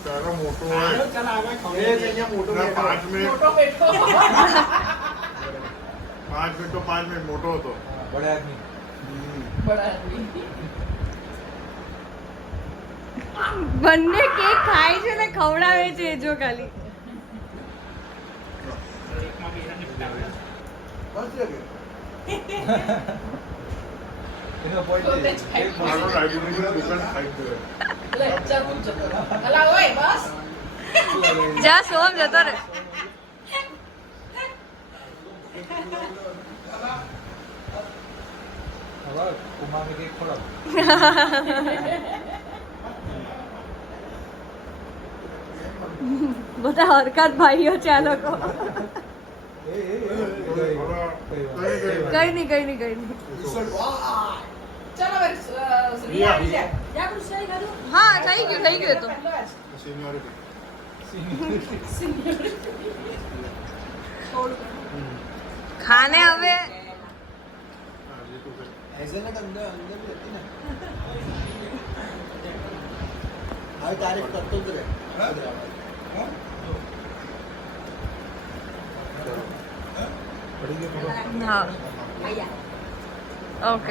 તારો મોટો હોય મોટો 5 મિનિટ 5 મિનિટ મોટો હતો બડા આદમી બંને કેક ખાય છે ને ખવડાવે છે જો ખાલી એનો પોઈન્ટ મારો લાઈબ્રેરીની દુકાન ખાઈ ગયો જા સોમ જતો રે હવે કુમારને કેક ખવડાવ બધા હરકત ભાઈઓ છે આ લોકો કઈ નહીં હા થઈ ગયું તો ખાને હવે એઝેને અંદર અંદર भी હતી ને હવે તારીફ કરતો જ રહે હા ઓકે